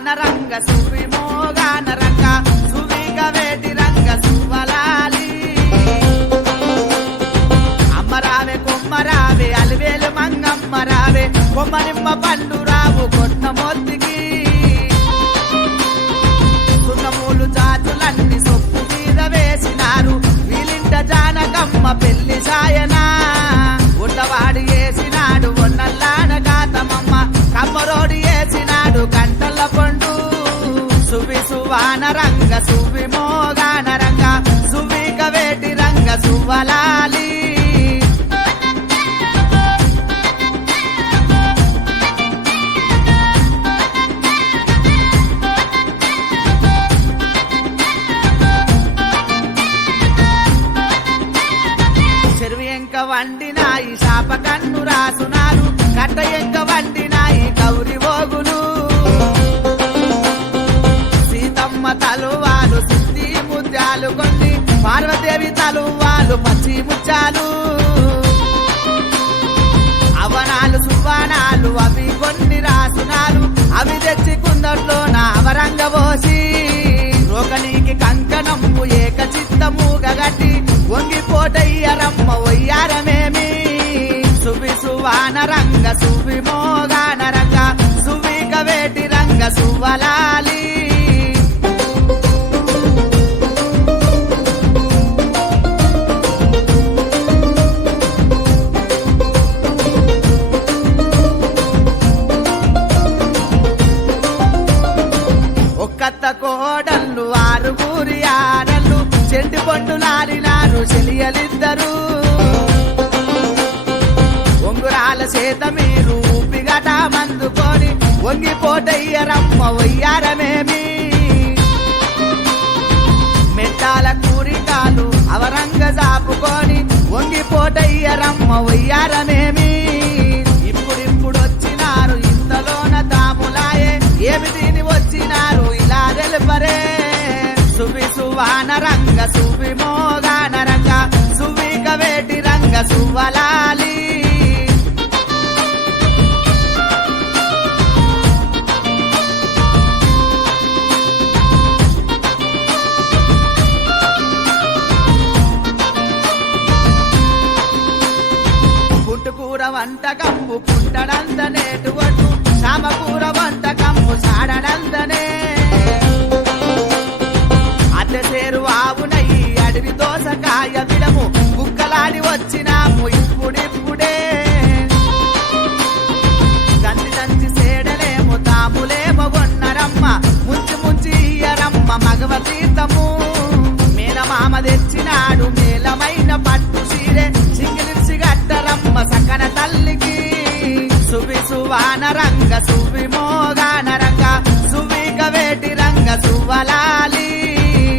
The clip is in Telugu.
సువాన రంగ సువి మోగాన రంగ సువిగ వేటి రంగ సువలాలి అమ్మరావే కొమ్మరావే అలివేలు మంగమ్మరావే కొమ్మనిమ్మ పండు రావు కొట్ట మొత్తికి సున్నమూలు జాతులన్నీ సొప్పు మీద వేసినారు వీలింట జానకమ్మ పెళ్లి సాయనా ఉండవాడి వేసినాడు ఒన్నల్లాన కాతమమ్మ కమ్మరోడి వేసినాడు కంటల పండు సువి సువాన రంగ సువి మోగాన రంగ సువిక వేటి రంగ సువలాలి చెరువు ఎంక వండినాయి శాప కన్ను రాసునారు కట్ట ఎంక వండినాయి గౌరి ఓగులు సీతమ్మ తలువాలు సిద్ధి ముత్యాలు కొన్ని పార్వదేవి తలువాలు పచ్చి ముత్యాలు అవనాలు సువానాలు అవి కొన్ని రాసునారు అవి తెచ్చి కుందట్లో నా అవరంగ పోసి రోకనీకి కంకణము ఏక చిత్తముగా గట్టి వంగిపోటయ్యరమ్మ వయ్యారమేమి సువి సువాన రంగ సువి మోగాన రంగ సువిక వేటి రంగ సువలాలి ఒక్కత్త కోడళ్ళు ఆరుగురి ఆడళ్ళు చెండు పండులారినారు చెలియలిద్దరు ఉంగురాల చేత మీరు ఊపిగట మందుకొని వంగిపోటయ్యరమ్మ వయ్యారమేమి మెట్టాల కూరికాలు అవరంగ జాపుకొని వంగిపోటయ్యరమ్మ వయ్యారమేమి ఇప్పుడిప్పుడు వచ్చినారు ఇంతలోన తాములాయే ఏమి దీని వచ్చినారు ఇలా తెలుపరే సువి సువాన రంగ సువి మోగాన రంగ సువిక వేటి రంగ సువలాలి పుట్టుకూర వంటకమ్ము పుట్టడంత నేటువట్టు సామకూర వంటకమ్ము సాడనందనే అద్దెసేరు ఆవునయ్యి అడవి దోసకాయ విడము కుక్కలాడి వచ్చినాము ఇప్పుడిప్పుడే గంతి దంచి సేడలేము తాములేమో కొన్నరమ్మ ముంచి ముంచి ఇయ్యరమ్మ మగవ తీర్థము మేనమామ తెచ్చినాడు మేలమైన పట్టు సీరే సింగిలిసి గట్టరమ్మ సకన తల్లికి సువి సువాన రంగ సువి మోగాన రంగ సువిక వేటి రంగ సువలాలి